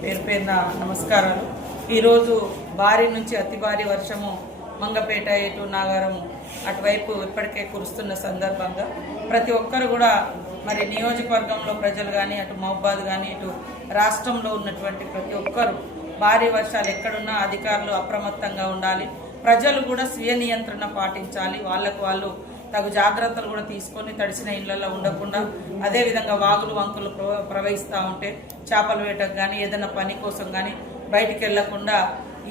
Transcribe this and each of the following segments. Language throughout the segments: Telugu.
పేరు పేరున నమస్కారాలు. ఈరోజు భారీ నుంచి అతి భారీ వర్షము మంగపేట ఇటు నాగారం అటువైపు ఇప్పటికే కురుస్తున్న సందర్భంగా ప్రతి ఒక్కరు కూడా మరి నియోజకవర్గంలో ప్రజలు కానీ అటు మహబాద్ కానీ ఇటు రాష్ట్రంలో ఉన్నటువంటి ప్రతి ఒక్కరు భారీ వర్షాలు ఎక్కడున్నా అధికారులు అప్రమత్తంగా ఉండాలి. ప్రజలు కూడా స్వీయ నియంత్రణ పాటించాలి. వాళ్ళకు వాళ్ళు తగు జాగ్రత్తలు కూడా తీసుకొని తడిసిన ఇళ్లలో ఉండకుండా, అదేవిధంగా వాగులు వంకులు ప్రవహిస్తూ ఉంటే చేపల వేటకు కానీ ఏదైనా పని కోసం కానీ బయటికి వెళ్లకుండా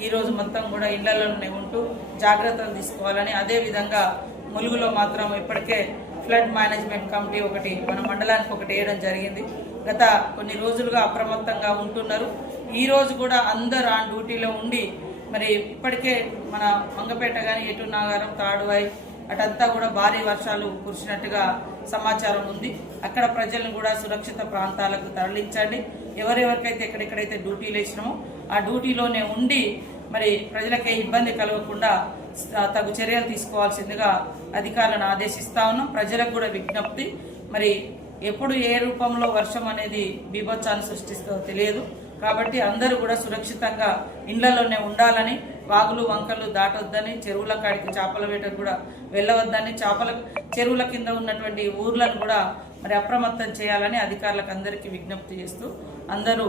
ఈరోజు మొత్తం కూడా ఇళ్లలోనే ఉంటూ జాగ్రత్తలు తీసుకోవాలని, అదేవిధంగా ములుగులో మాత్రం ఇప్పటికే ఫ్లడ్ మేనేజ్మెంట్ కమిటీ ఒకటి మన మండలానికి ఒకటి వేయడం జరిగింది. గత కొన్ని రోజులుగా అప్రమత్తంగా ఉంటున్నారు. ఈ రోజు కూడా అందరూ ఆ డ్యూటీలో ఉండి మరి ఇప్పటికే మన మంగపేట కానీ ఎటు నాగారం తాడువాయి అటంతా కూడా భారీ వర్షాలు కురిసినట్టుగా సమాచారం ఉంది. అక్కడ ప్రజలను కూడా సురక్షిత ప్రాంతాలకు తరలించండి. ఎవరెవరికైతే ఎక్కడెక్కడైతే డ్యూటీలు వేసినామో ఆ డ్యూటీలోనే ఉండి మరి ప్రజలకే ఇబ్బంది కలగకుండా తగు చర్యలు తీసుకోవాల్సిందిగా అధికారులను ఆదేశిస్తా ఉన్నాం. ప్రజలకు కూడా విజ్ఞప్తి, మరి ఎప్పుడు ఏ రూపంలో వర్షం అనేది బీభత్సాన్ని సృష్టిస్తుందో తెలియదు కాబట్టి అందరూ కూడా సురక్షితంగా ఇళ్లలోనే ఉండాలని, వాగులు వంకలు దాటొద్దని, చెరువుల కాడికి చేపల వేటకు కూడా వెళ్ళవద్దని, చెరువుల కింద ఉన్నటువంటి ఊర్లను కూడా మరి అప్రమత్తం చేయాలని అధికారులకు అందరికీ విజ్ఞప్తి చేస్తూ అందరూ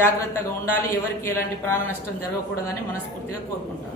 జాగ్రత్తగా ఉండాలి. ఎవరికి ఎలాంటి ప్రాణ నష్టం జరగకూడదని మనస్ఫూర్తిగా కోరుకుంటారు.